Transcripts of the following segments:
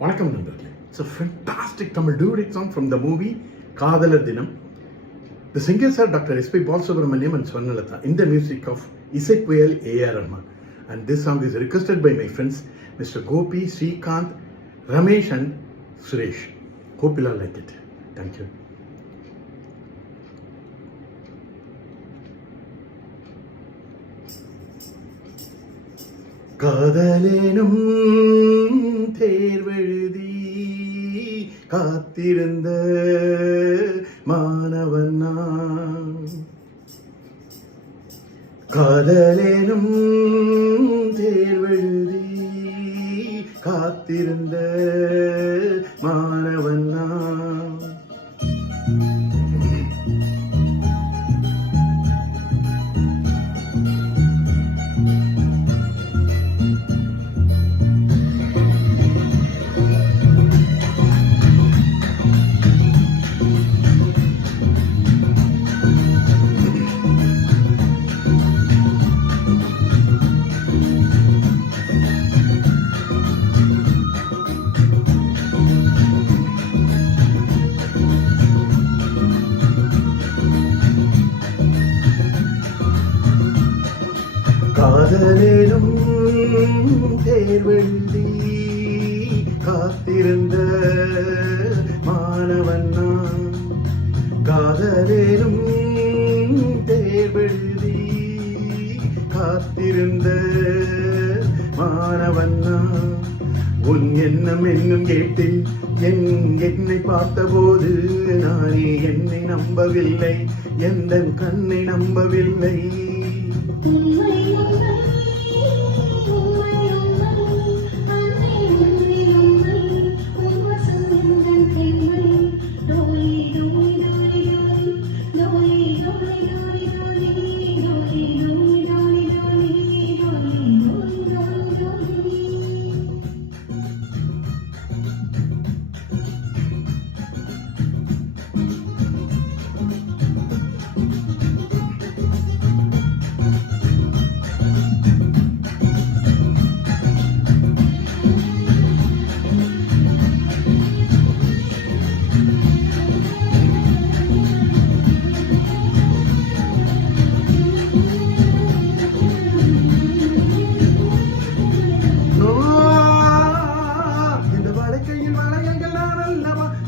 வணக்கம் நண்பர்களே. It's a fantastic Tamil duet song from the movie காதலர் தினம். The singers are Dr. S.P. Balasubramaniam and Swarnalatha in the music of இசைப்புயல் A.R. Rahman. And this song is requested by my friends Mr. Gopi, Srikanth, Ramesh and Suresh. Hope you'll like it. Thank you. காதலேனும் தேர்வெழுதி காத்திருந்த மாணவன் நான். காதலேனும் தேர்வெழுதி காத்திருந்த மாணவன் நான். காதலேனும் தேர்வெழுதி காத்திருந்த மாணவன் நான். காதலேனும் தேர்வெழுதி காத்திருந்த மாணவன் நான். உன் எண்ணம் என்னும் கேட்டேன் என்னை பார்த்தபோது நானே என்னை நம்பவில்லை, எந்த கண்ணை நம்பவில்லை.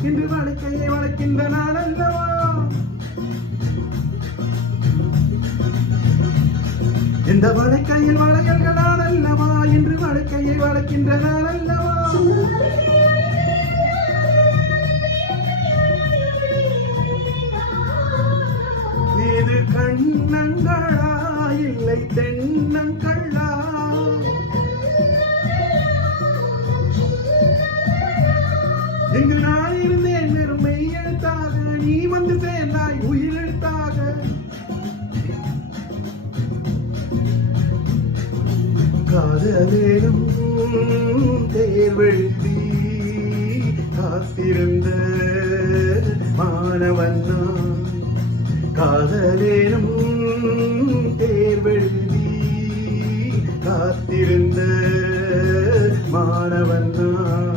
இன்று வழக்கையை வளர்க்கின்ற நாடல்லவா, இந்த வழக்கையில் வளையல்கள் நாடல்லவா, இன்று வழக்கையை வளர்க்கின்ற நாடல்லவா. இது கண்ணங்களா இல்லை தென்னங்களா, இங்கு நான் இருந்தேன் வெறும் மெய் எழுத்தாக, நீ வந்து சேர்ந்தாய் உயிர் எழுத்தாக. காதலேனும் தேர்வெழுதி காத்திருந்த மாணவன் நான். காதலேனும் தேர்வெழுதி காத்திருந்த மாணவன் நான்.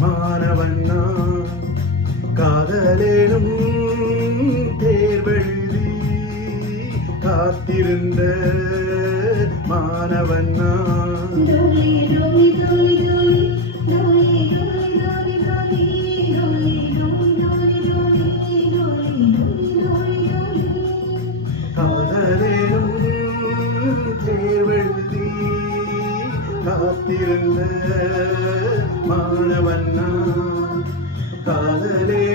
மாணவன் நான். காதலேனும் தேர்வெழுதி காத்திருந்த மாணவன் நான். காதலேனும் தேர்வெழுதி காத்திருந்த மாணவன் நான். காதலே